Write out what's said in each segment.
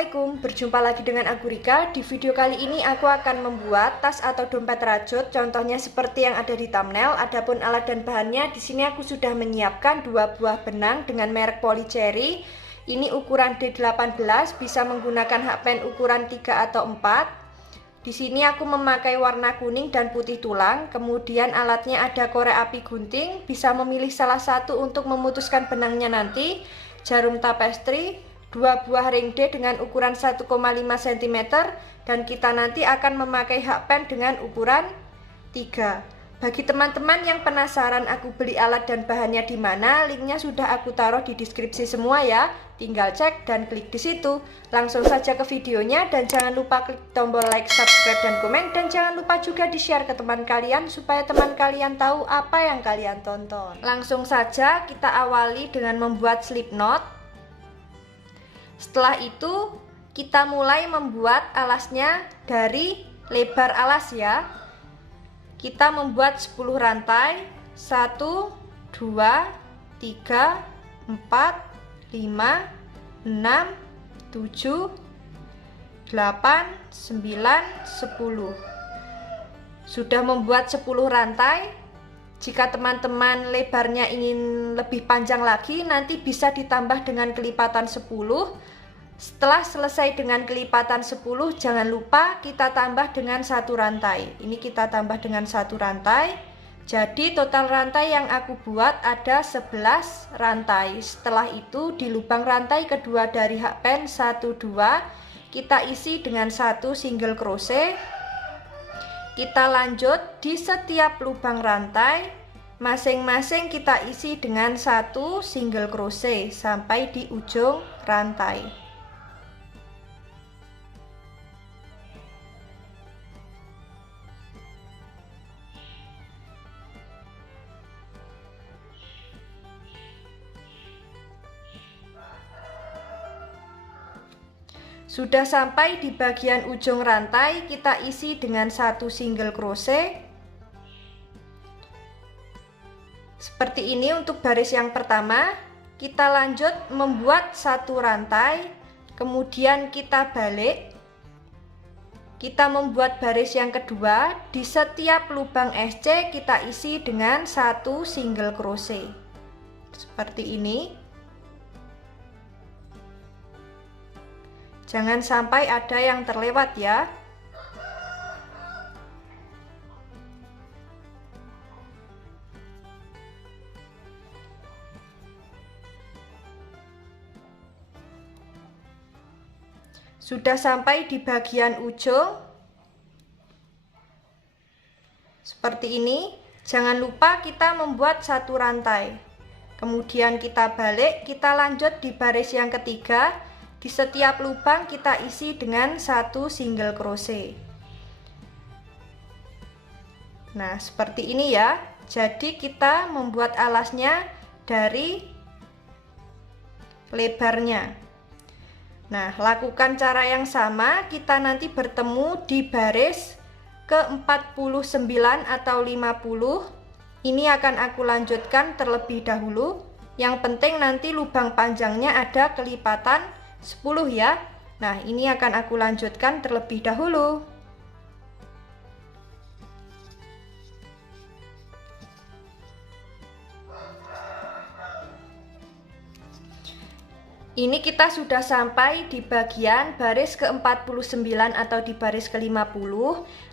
Assalamualaikum, berjumpa lagi dengan aku Rika. Di video kali ini aku akan membuat tas atau dompet rajut, contohnya seperti yang ada di thumbnail. Adapun alat dan bahannya, di sini aku sudah menyiapkan 2 buah benang dengan merek Polycherry. Ini ukuran D18, bisa menggunakan hakpen ukuran 3 atau 4. Di sini aku memakai warna kuning dan putih tulang. Kemudian alatnya ada korek api gunting, bisa memilih salah satu untuk memutuskan benangnya nanti. Jarum tapestri, 2 buah ring D dengan ukuran 1,5 cm, dan kita nanti akan memakai hakpen dengan ukuran 3. Bagi teman-teman yang penasaran aku beli alat dan bahannya di mana, linknya sudah aku taruh di deskripsi semua ya. Tinggal cek dan klik di situ. Langsung saja ke videonya, dan jangan lupa klik tombol like, subscribe, dan komen, dan jangan lupa juga di-share ke teman kalian supaya teman kalian tahu apa yang kalian tonton. Langsung saja kita awali dengan membuat slip knot. Setelah itu kita mulai membuat alasnya dari lebar alas ya. Kita membuat 10 rantai. 1, 2, 3, 4, 5, 6, 7, 8, 9, 10. Sudah membuat 10 rantai. Jika teman-teman lebarnya ingin lebih panjang lagi, nanti bisa ditambah dengan kelipatan 10. Setelah selesai dengan kelipatan 10, jangan lupa kita tambah dengan 1 rantai. Ini kita tambah dengan 1 rantai. Jadi total rantai yang aku buat ada 11 rantai. Setelah itu di lubang rantai kedua dari hakpen 1, 2, kita isi dengan 1 single crochet. Kita lanjut di setiap lubang rantai, masing-masing kita isi dengan 1 single crochet sampai di ujung rantai. Sudah sampai di bagian ujung rantai, kita isi dengan 1 single crochet. Seperti ini untuk baris yang pertama. Kita lanjut membuat 1 rantai, kemudian kita balik. Kita membuat baris yang kedua. Di setiap lubang SC kita isi dengan 1 single crochet. Seperti ini. Jangan sampai ada yang terlewat ya. Sudah sampai di bagian ujung. Seperti ini. Jangan lupa kita membuat 1 rantai. Kemudian kita balik, kita lanjut di baris yang ketiga. Di setiap lubang kita isi dengan 1 single crochet. Nah, seperti ini ya. Jadi kita membuat alasnya dari lebarnya. Nah, lakukan cara yang sama. Kita nanti bertemu di baris ke-49 atau 50. Ini akan aku lanjutkan terlebih dahulu. Yang penting nanti lubang panjangnya ada kelipatan 10 ya. Nah, ini akan aku lanjutkan terlebih dahulu. Ini kita sudah sampai di bagian baris ke-49 atau di baris ke-50.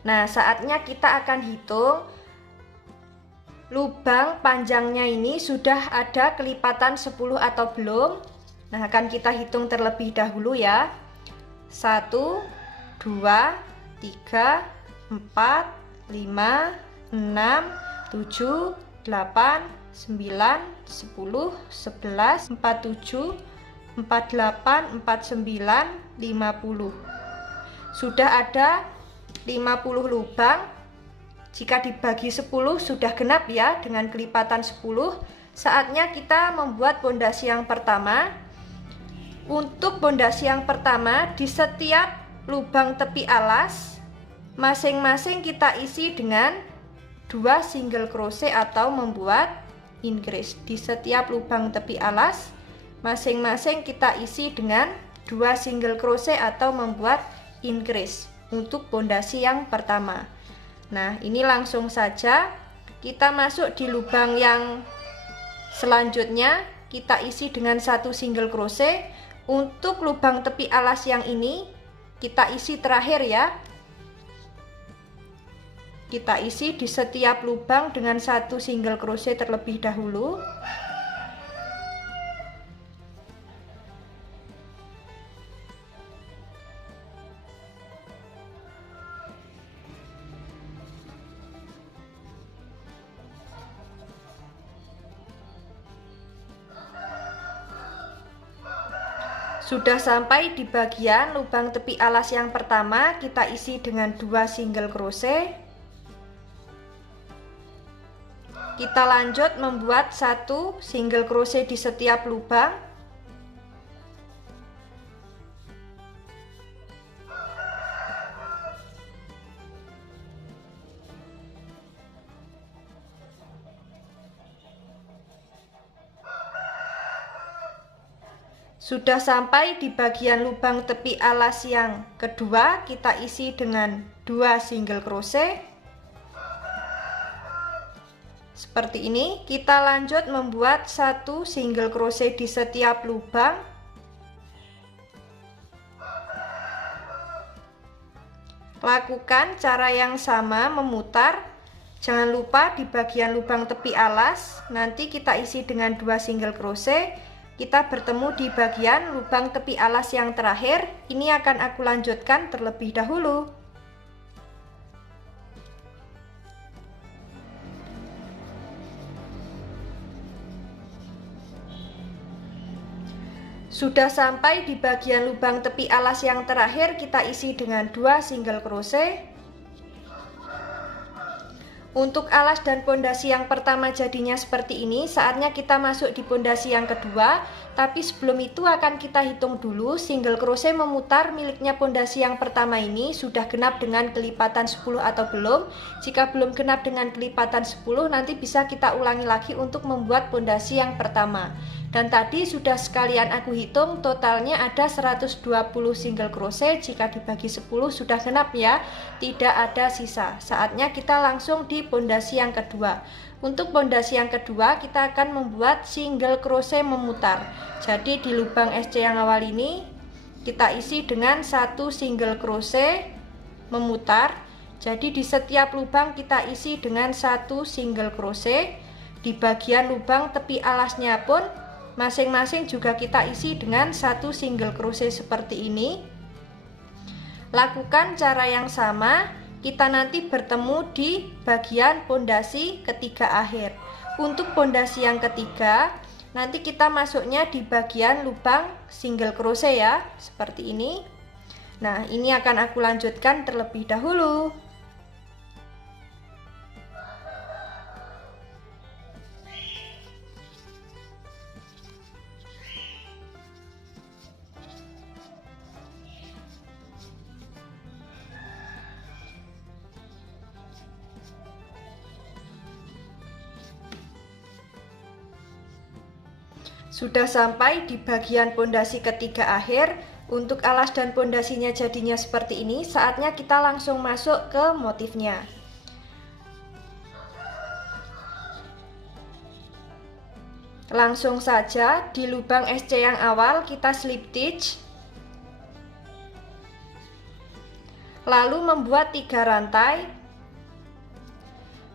Nah, saatnya kita akan hitung lubang panjangnya ini sudah ada kelipatan 10 atau belum. Nah, akan kita hitung terlebih dahulu ya. 1, 2, 3, 4, 5, 6, 7, 8, 9, 10, 11, 47, 48, 49, 50. Sudah ada 50 lubang. Jika dibagi 10 sudah genap ya dengan kelipatan 10. Saatnya kita membuat pondasi yang pertama. Untuk pondasi yang pertama, di setiap lubang tepi alas masing-masing kita isi dengan 2 single crochet atau membuat increase. Di setiap lubang tepi alas masing-masing kita isi dengan 2 single crochet atau membuat increase untuk pondasi yang pertama. Nah, ini langsung saja kita masuk di lubang yang selanjutnya, kita isi dengan 1 single crochet. Untuk lubang tepi alas yang ini kita isi terakhir ya. Kita isi di setiap lubang dengan 1 single crochet terlebih dahulu. Sudah sampai di bagian lubang tepi alas yang pertama, kita isi dengan 2 single crochet. Kita lanjut membuat 1 single crochet di setiap lubang. Sudah sampai di bagian lubang tepi alas yang kedua, kita isi dengan 2 single crochet. Seperti ini, kita lanjut membuat 1 single crochet di setiap lubang. Lakukan cara yang sama, memutar. Jangan lupa di bagian lubang tepi alas, nanti kita isi dengan 2 single crochet. Kita bertemu di bagian lubang tepi alas yang terakhir. Ini akan aku lanjutkan terlebih dahulu. Sudah sampai di bagian lubang tepi alas yang terakhir, kita isi dengan 2 single crochet. Untuk alas dan pondasi yang pertama jadinya seperti ini, saatnya kita masuk di pondasi yang kedua. Tapi sebelum itu akan kita hitung dulu single crochet memutar miliknya pondasi yang pertama ini sudah genap dengan kelipatan 10 atau belum. Jika belum genap dengan kelipatan 10, nanti bisa kita ulangi lagi untuk membuat pondasi yang pertama. Dan tadi sudah sekalian aku hitung, totalnya ada 120 single crochet. Jika dibagi 10 sudah genap ya, tidak ada sisa. Saatnya kita langsung di pondasi yang kedua. Untuk pondasi yang kedua kita akan membuat single crochet memutar. Jadi di lubang SC yang awal ini kita isi dengan 1 single crochet memutar. Jadi di setiap lubang kita isi dengan 1 single crochet. Di bagian lubang tepi alasnya pun masing-masing juga kita isi dengan 1 single crochet seperti ini. Lakukan cara yang sama, kita nanti bertemu di bagian pondasi ketiga akhir. Untuk pondasi yang ketiga, nanti kita masuknya di bagian lubang single crochet ya, seperti ini. Nah, ini akan aku lanjutkan terlebih dahulu. Sudah sampai di bagian pondasi ketiga akhir. Untuk alas dan pondasinya jadinya seperti ini, saatnya kita langsung masuk ke motifnya. Langsung saja di lubang SC yang awal kita slip stitch, lalu membuat 3 rantai.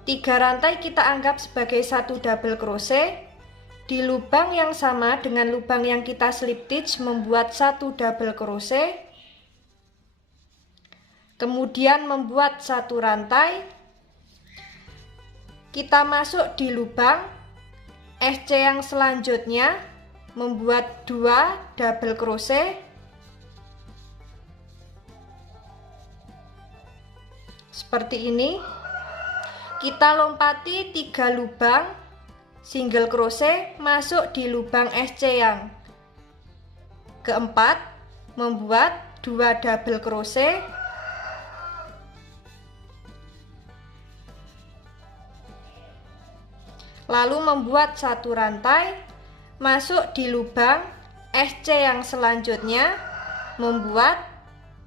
3 rantai kita anggap sebagai 1 double crochet. Di lubang yang sama dengan lubang yang kita slip stitch membuat 1 double crochet. Kemudian membuat 1 rantai. Kita masuk di lubang SC yang selanjutnya membuat 2 double crochet. Seperti ini. Kita lompati 3 lubang single crochet masuk di lubang SC yang keempat, membuat 2 double crochet. Lalu membuat 1 rantai, masuk di lubang SC yang selanjutnya, membuat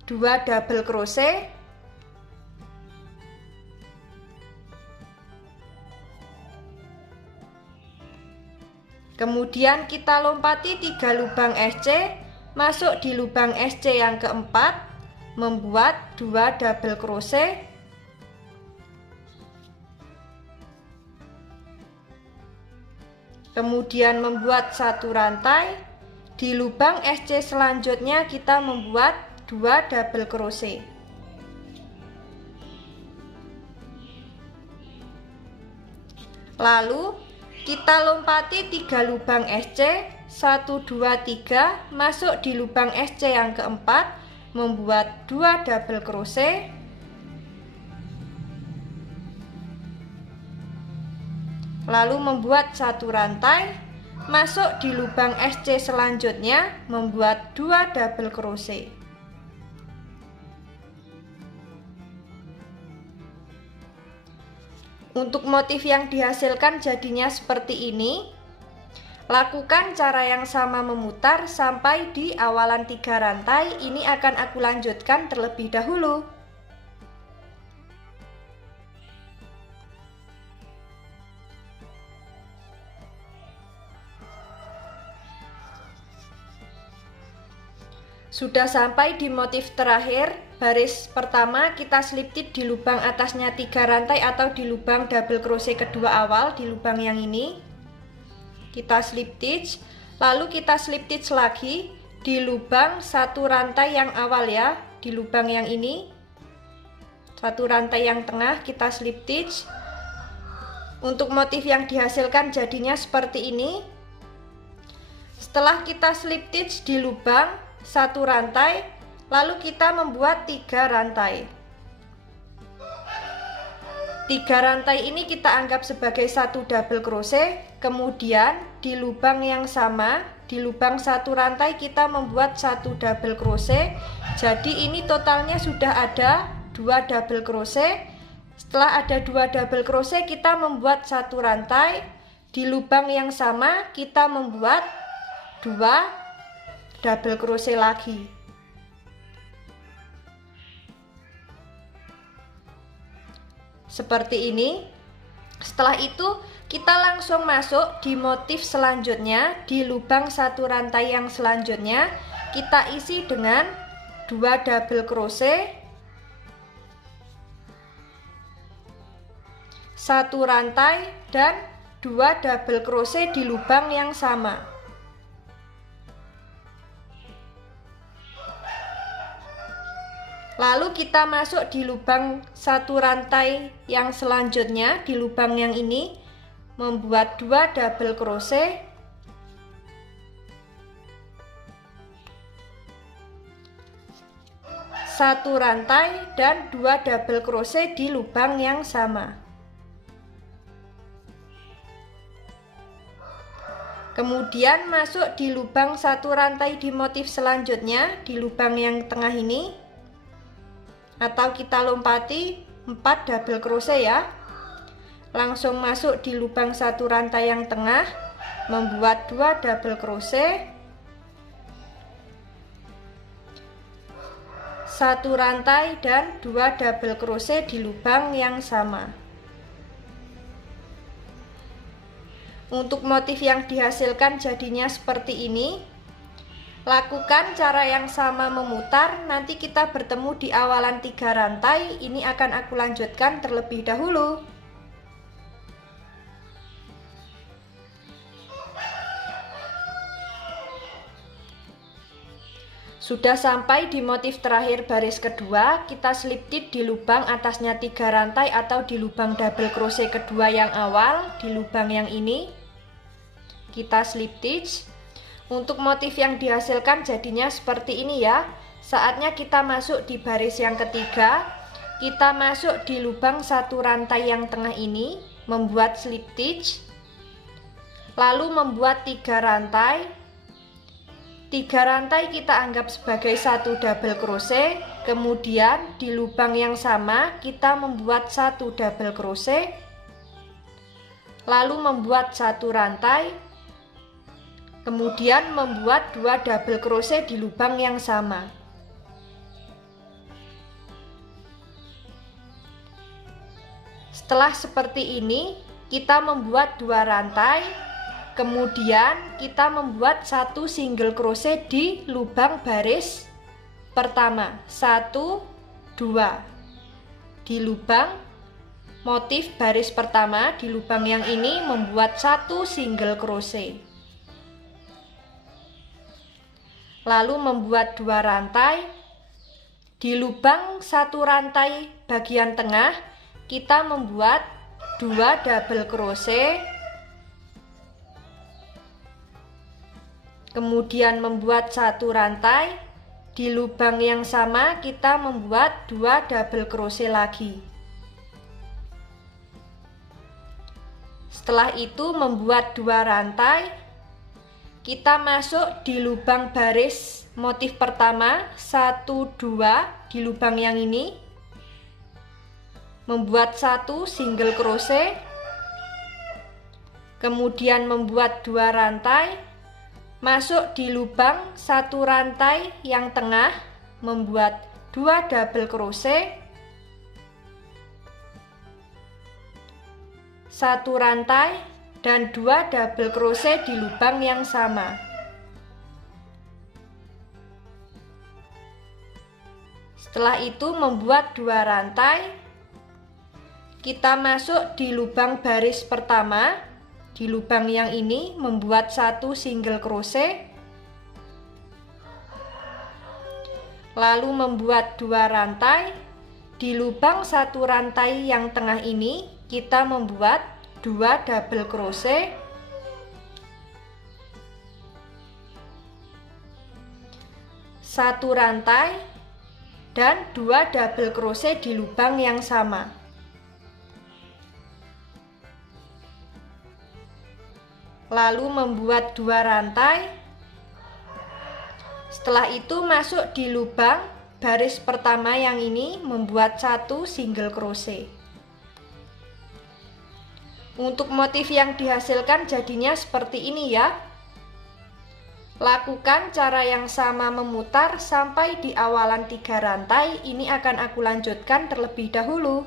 2 double crochet, kemudian kita lompati 3 lubang SC, masuk di lubang SC yang keempat, membuat 2 double crochet, kemudian membuat 1 rantai. Di lubang SC selanjutnya kita membuat 2 double crochet. Lalu kita lompati 3 lubang SC, 1 2 3, masuk di lubang SC yang keempat, membuat 2 double crochet, lalu membuat 1 rantai, masuk di lubang SC selanjutnya, membuat 2 double crochet. Untuk motif yang dihasilkan jadinya seperti ini. Lakukan cara yang sama memutar sampai di awalan 3 rantai. Ini akan aku lanjutkan terlebih dahulu. Sudah sampai di motif terakhir, baris pertama kita slip stitch di lubang atasnya 3 rantai atau di lubang double crochet kedua awal di lubang yang ini. Kita slip stitch, lalu kita slip stitch lagi di lubang 1 rantai yang awal ya, di lubang yang ini. 1 rantai yang tengah kita slip stitch. Untuk motif yang dihasilkan jadinya seperti ini. Setelah kita slip stitch di lubang 1 rantai, lalu kita membuat 3 rantai. 3 rantai ini kita anggap sebagai 1 double crochet. Kemudian di lubang yang sama, di lubang 1 rantai kita membuat 1 double crochet. Jadi ini totalnya sudah ada 2 double crochet. Setelah ada 2 double crochet, kita membuat 1 rantai. Di lubang yang sama kita membuat 2 double crochet lagi. Seperti ini. Setelah itu kita langsung masuk di motif selanjutnya. Di lubang 1 rantai yang selanjutnya kita isi dengan 2 double crochet, 1 rantai dan 2 double crochet di lubang yang sama. Lalu kita masuk di lubang 1 rantai yang selanjutnya, di lubang yang ini, membuat 2 double crochet, 1 rantai dan 2 double crochet di lubang yang sama. Kemudian masuk di lubang 1 rantai di motif selanjutnya, di lubang yang tengah ini, atau kita lompati 4 double crochet ya. Langsung masuk di lubang 1 rantai yang tengah, membuat 2 double crochet, 1 rantai dan 2 double crochet di lubang yang sama. Untuk motif yang dihasilkan jadinya seperti ini. Lakukan cara yang sama memutar, nanti kita bertemu di awalan 3 rantai. Ini akan aku lanjutkan terlebih dahulu. Sudah sampai di motif terakhir baris kedua, kita slip stitch di lubang atasnya 3 rantai atau di lubang double crochet kedua yang awal, di lubang yang ini. Kita slip stitch. Untuk motif yang dihasilkan jadinya seperti ini ya. Saatnya kita masuk di baris yang ketiga. Kita masuk di lubang 1 rantai yang tengah ini, membuat slip stitch, lalu membuat 3 rantai. 3 rantai kita anggap sebagai 1 double crochet. Kemudian di lubang yang sama kita membuat 1 double crochet, lalu membuat 1 rantai. Kemudian membuat 2 double crochet di lubang yang sama. Setelah seperti ini, kita membuat 2 rantai. Kemudian kita membuat 1 single crochet di lubang baris pertama. 1, 2. Di lubang motif baris pertama, di lubang yang ini membuat 1 single crochet. Lalu membuat 2 rantai. Di lubang 1 rantai bagian tengah kita membuat 2 double crochet. Kemudian membuat 1 rantai. Di lubang yang sama kita membuat 2 double crochet lagi. Setelah itu membuat 2 rantai. Kita masuk di lubang baris motif pertama, 1, 2 di lubang yang ini. Membuat 1 single crochet. Kemudian membuat 2 rantai. Masuk di lubang 1 rantai yang tengah, membuat 2 double crochet. 1 rantai dan 2 double crochet di lubang yang sama. Setelah itu membuat 2 rantai. Kita masuk di lubang baris pertama. Di lubang yang ini membuat 1 single crochet. Lalu membuat 2 rantai. Di lubang 1 rantai yang tengah ini kita membuat 2 double crochet. 1 rantai dan 2 double crochet di lubang yang sama. Lalu membuat 2 rantai. Setelah itu masuk di lubang baris pertama yang ini membuat 1 single crochet. Untuk motif yang dihasilkan jadinya seperti ini ya. Lakukan cara yang sama memutar sampai di awalan 3 rantai. Ini akan aku lanjutkan terlebih dahulu.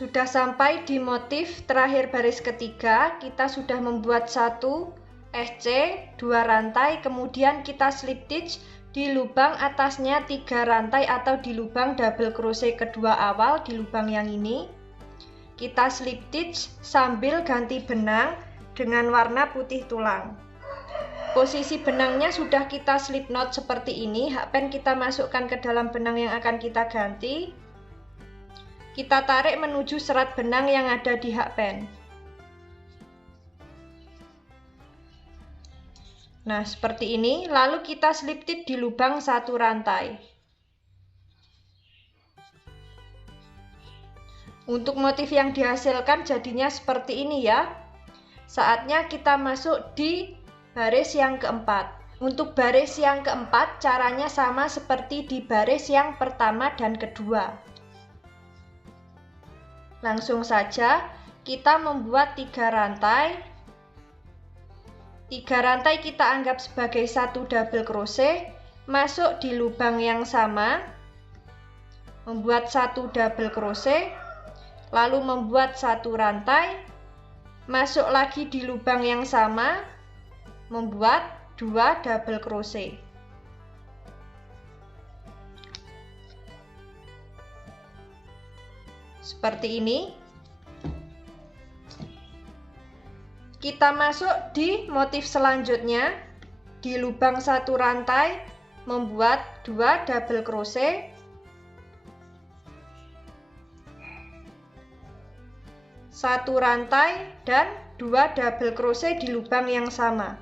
Sudah sampai di motif terakhir baris ketiga, kita sudah membuat 1 SC, 2 rantai, kemudian kita slip stitch di lubang atasnya 3 rantai atau di lubang double crochet kedua awal di lubang yang ini. Kita slip stitch sambil ganti benang dengan warna putih tulang. Posisi benangnya sudah kita slip knot seperti ini, hakpen kita masukkan ke dalam benang yang akan kita ganti. Kita tarik menuju serat benang yang ada di hakpen. Nah, seperti ini. Lalu kita slip stitch di lubang 1 rantai. Untuk motif yang dihasilkan jadinya seperti ini ya. Saatnya kita masuk di baris yang keempat. Untuk baris yang keempat caranya sama seperti di baris yang pertama dan kedua. Langsung saja kita membuat 3 rantai. 3 rantai kita anggap sebagai 1 double crochet, masuk di lubang yang sama, membuat 1 double crochet, lalu membuat 1 rantai, masuk lagi di lubang yang sama, membuat 2 double crochet. Seperti ini. Kita masuk di motif selanjutnya. Di lubang 1 rantai membuat 2 double crochet. 1 rantai dan 2 double crochet di lubang yang sama.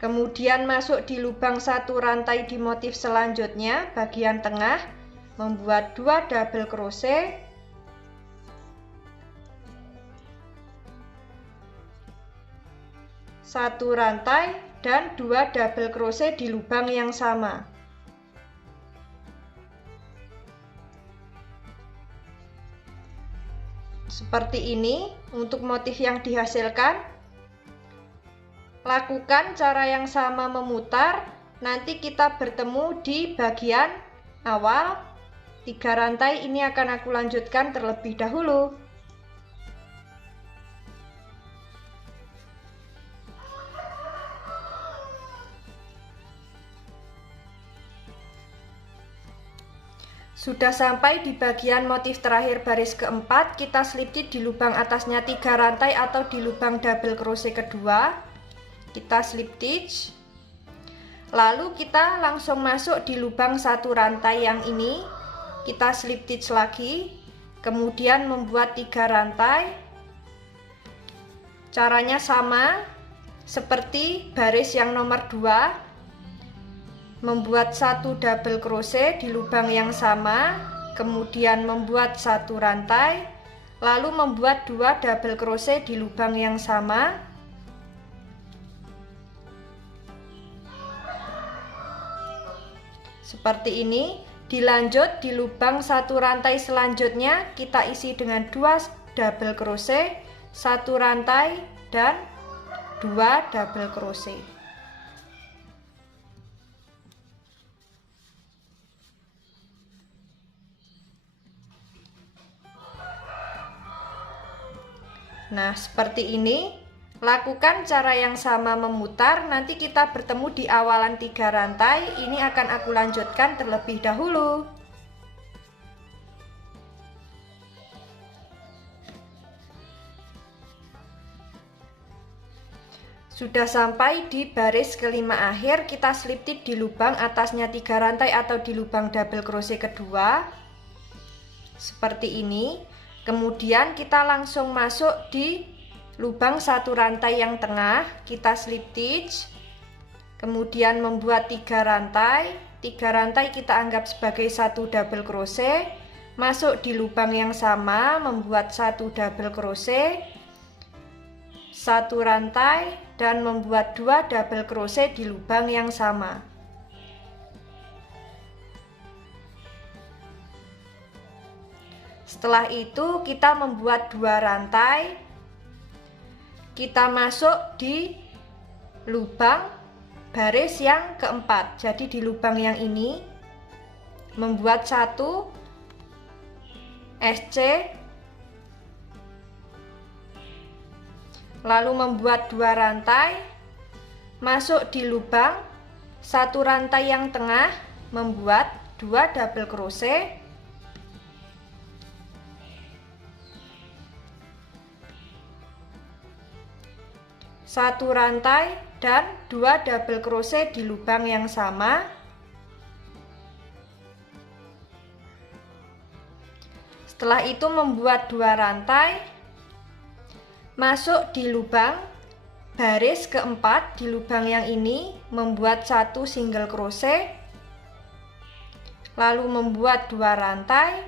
Kemudian masuk di lubang satu rantai di motif selanjutnya, bagian tengah, membuat 2 double crochet, satu rantai dan 2 double crochet di lubang yang sama. Seperti ini untuk motif yang dihasilkan. Lakukan cara yang sama memutar, nanti kita bertemu di bagian awal. 3 rantai ini akan aku lanjutkan terlebih dahulu. Sudah sampai di bagian motif terakhir baris keempat, kita slip stitch di lubang atasnya 3 rantai atau di lubang double crochet kedua. Kita slip stitch, lalu kita langsung masuk di lubang satu rantai yang ini, kita slip stitch lagi, kemudian membuat 3 rantai. Caranya sama seperti baris yang nomor 2, membuat 1 double crochet di lubang yang sama, kemudian membuat 1 rantai, lalu membuat 2 double crochet di lubang yang sama. Seperti ini. Dilanjut di lubang satu rantai selanjutnya kita isi dengan 2 double crochet, 1 rantai dan 2 double crochet. Nah, seperti ini. Lakukan cara yang sama memutar, nanti kita bertemu di awalan 3 rantai. Ini akan aku lanjutkan terlebih dahulu. Sudah sampai di baris kelima akhir, kita slip stitch di lubang atasnya 3 rantai atau di lubang double crochet kedua. Seperti ini. Kemudian kita langsung masuk di lubang satu rantai yang tengah, kita slip stitch, kemudian membuat 3 rantai. 3 rantai kita anggap sebagai 1 double crochet, masuk di lubang yang sama, membuat 1 double crochet, 1 rantai dan membuat 2 double crochet di lubang yang sama. Setelah itu kita membuat 2 rantai. Kita masuk di lubang baris yang keempat. Jadi di lubang yang ini membuat 1 SC, lalu membuat 2 rantai, masuk di lubang satu rantai yang tengah, membuat 2 double crochet, satu rantai dan 2 double crochet di lubang yang sama. Setelah itu membuat 2 rantai, masuk di lubang baris keempat. Di lubang yang ini membuat 1 single crochet, lalu membuat 2 rantai,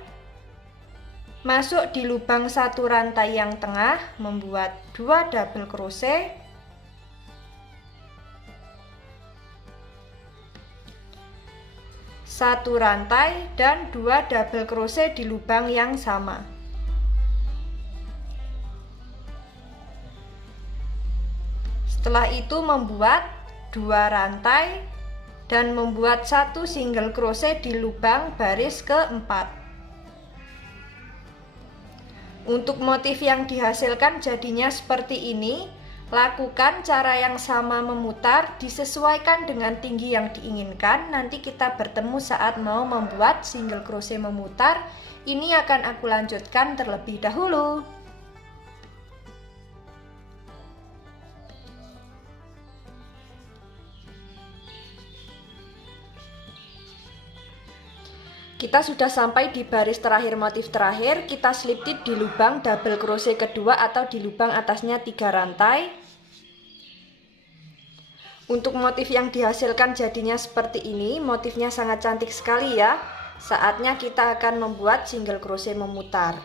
masuk di lubang satu rantai yang tengah, membuat 2 double crochet, satu rantai dan 2 double crochet di lubang yang sama. Setelah itu membuat 2 rantai dan membuat 1 single crochet di lubang baris keempat. Untuk motif yang dihasilkan jadinya seperti ini. Lakukan cara yang sama memutar, disesuaikan dengan tinggi yang diinginkan. Nanti kita bertemu saat mau membuat single crochet memutar. Ini akan aku lanjutkan terlebih dahulu. Kita sudah sampai di baris terakhir motif terakhir. Kita slip stitch di lubang double crochet kedua atau di lubang atasnya 3 rantai. Untuk motif yang dihasilkan jadinya seperti ini, motifnya sangat cantik sekali ya. Saatnya kita akan membuat single crochet memutar.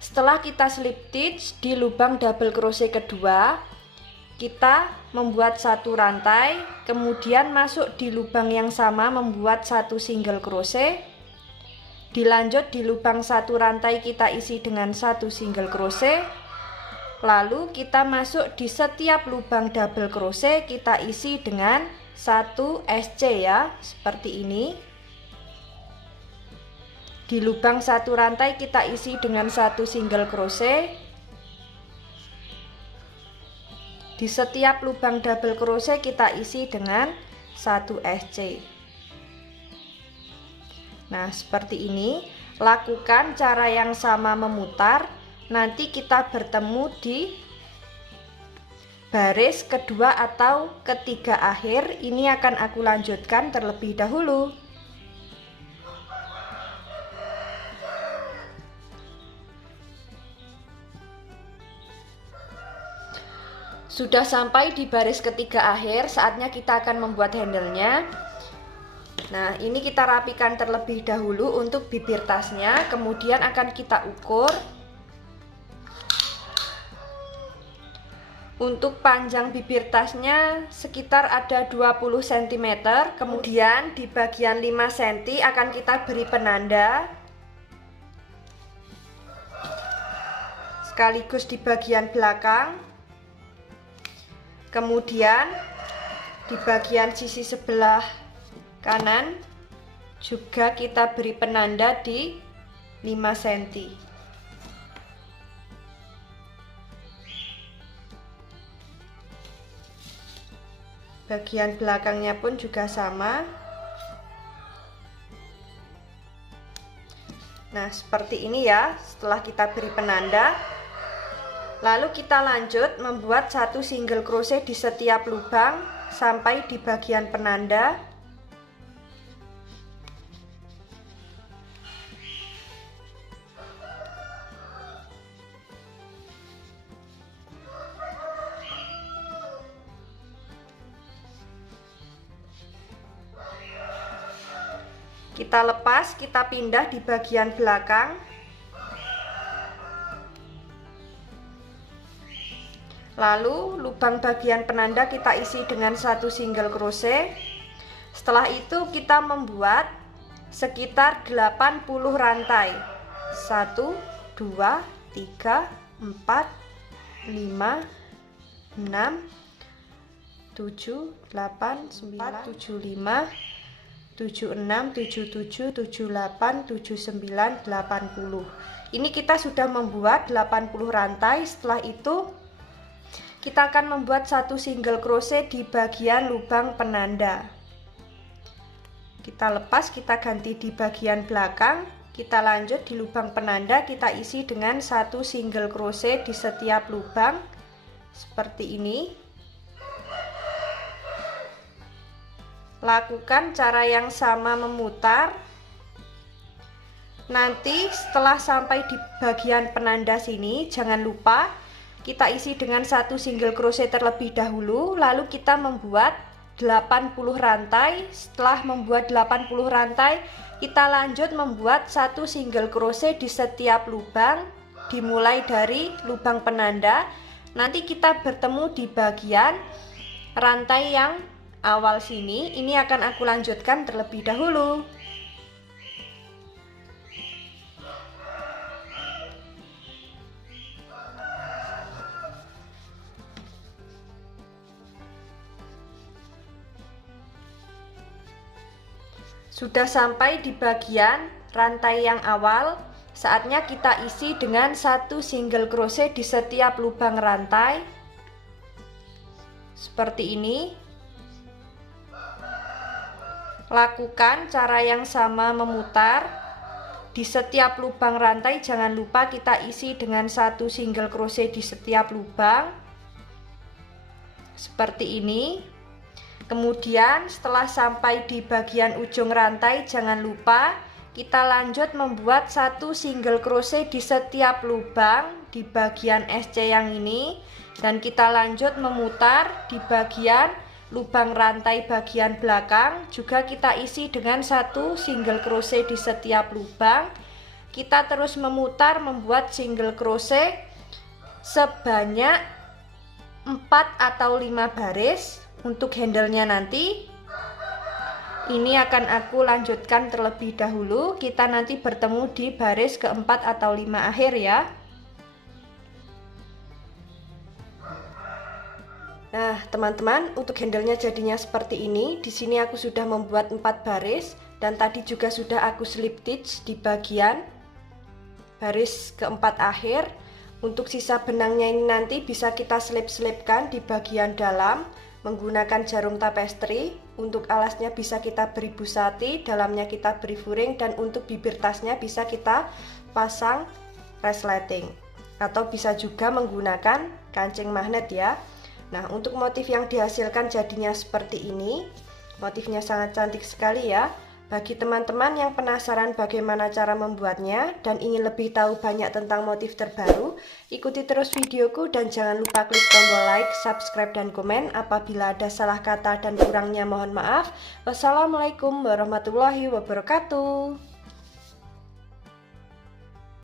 Setelah kita slip stitch di lubang double crochet kedua, kita membuat satu rantai, kemudian masuk di lubang yang sama membuat satu single crochet. Dilanjut di lubang satu rantai kita isi dengan satu single crochet. Lalu kita masuk di setiap lubang double crochet kita isi dengan satu SC ya, seperti ini. Di lubang satu rantai kita isi dengan satu single crochet. Di setiap lubang double crochet kita isi dengan satu SC. Nah, seperti ini. Lakukan cara yang sama memutar. Nanti kita bertemu di baris kedua atau ketiga akhir. Ini akan aku lanjutkan terlebih dahulu. Sudah sampai di baris ketiga akhir, saatnya kita akan membuat handle-nya. Nah, ini kita rapikan terlebih dahulu untuk bibir tasnya, kemudian akan kita ukur. Untuk panjang bibir tasnya sekitar ada 20 cm, kemudian di bagian 5 cm akan kita beri penanda. Sekaligus di bagian belakang. Kemudian di bagian sisi sebelah kanan juga kita beri penanda di 5 cm. Bagian belakangnya pun juga sama. Nah, seperti ini ya, setelah kita beri penanda. Lalu kita lanjut membuat satu single crochet di setiap lubang sampai di bagian penanda. Kita lepas, kita pindah di bagian belakang. Lalu lubang bagian penanda kita isi dengan satu single crochet. Setelah itu kita membuat sekitar 80 rantai. 1 2 3 4 5 6 7 8 9 7 5 76 77 78 79 80. Ini kita sudah membuat 80 rantai. Setelah itu kita akan membuat satu single crochet di bagian lubang penanda. Kita lepas, kita ganti di bagian belakang. Kita lanjut di lubang penanda, kita isi dengan satu single crochet di setiap lubang seperti ini. Lakukan cara yang sama memutar. Nanti setelah sampai di bagian penanda sini, jangan lupa kita isi dengan satu single crochet terlebih dahulu, lalu kita membuat 80 rantai. Setelah membuat 80 rantai, kita lanjut membuat satu single crochet di setiap lubang, dimulai dari lubang penanda. Nanti kita bertemu di bagian rantai yang awal sini. Ini akan aku lanjutkan terlebih dahulu. Sudah sampai di bagian rantai yang awal, saatnya kita isi dengan satu single crochet di setiap lubang rantai seperti ini. Lakukan cara yang sama memutar. Di setiap lubang rantai jangan lupa kita isi dengan satu single crochet di setiap lubang seperti ini. Kemudian setelah sampai di bagian ujung rantai, jangan lupa kita lanjut membuat satu single crochet di setiap lubang di bagian SC yang ini, dan kita lanjut memutar di bagian lubang rantai bagian belakang juga kita isi dengan 1 single crochet di setiap lubang. Kita terus memutar membuat single crochet sebanyak 4 atau 5 baris. Untuk handle-nya nanti ini akan aku lanjutkan terlebih dahulu. Kita nanti bertemu di baris keempat atau 5 akhir ya. Nah, teman-teman, untuk handle-nya jadinya seperti ini. Di sini aku sudah membuat 4 baris dan tadi juga sudah aku slip stitch di bagian baris keempat akhir. Untuk sisa benangnya ini nanti bisa kita selip-selipkan di bagian dalam menggunakan jarum tapestry. Untuk alasnya bisa kita beri busati, dalamnya kita beri furing, dan untuk bibir tasnya bisa kita pasang resleting atau bisa juga menggunakan kancing magnet ya. Nah, untuk motif yang dihasilkan jadinya seperti ini. Motifnya sangat cantik sekali ya. Bagi teman-teman yang penasaran bagaimana cara membuatnya dan ingin lebih tahu banyak tentang motif terbaru, ikuti terus videoku dan jangan lupa klik tombol like, subscribe, dan komen. Apabila ada salah kata dan kurangnya mohon maaf. Wassalamualaikum warahmatullahi wabarakatuh.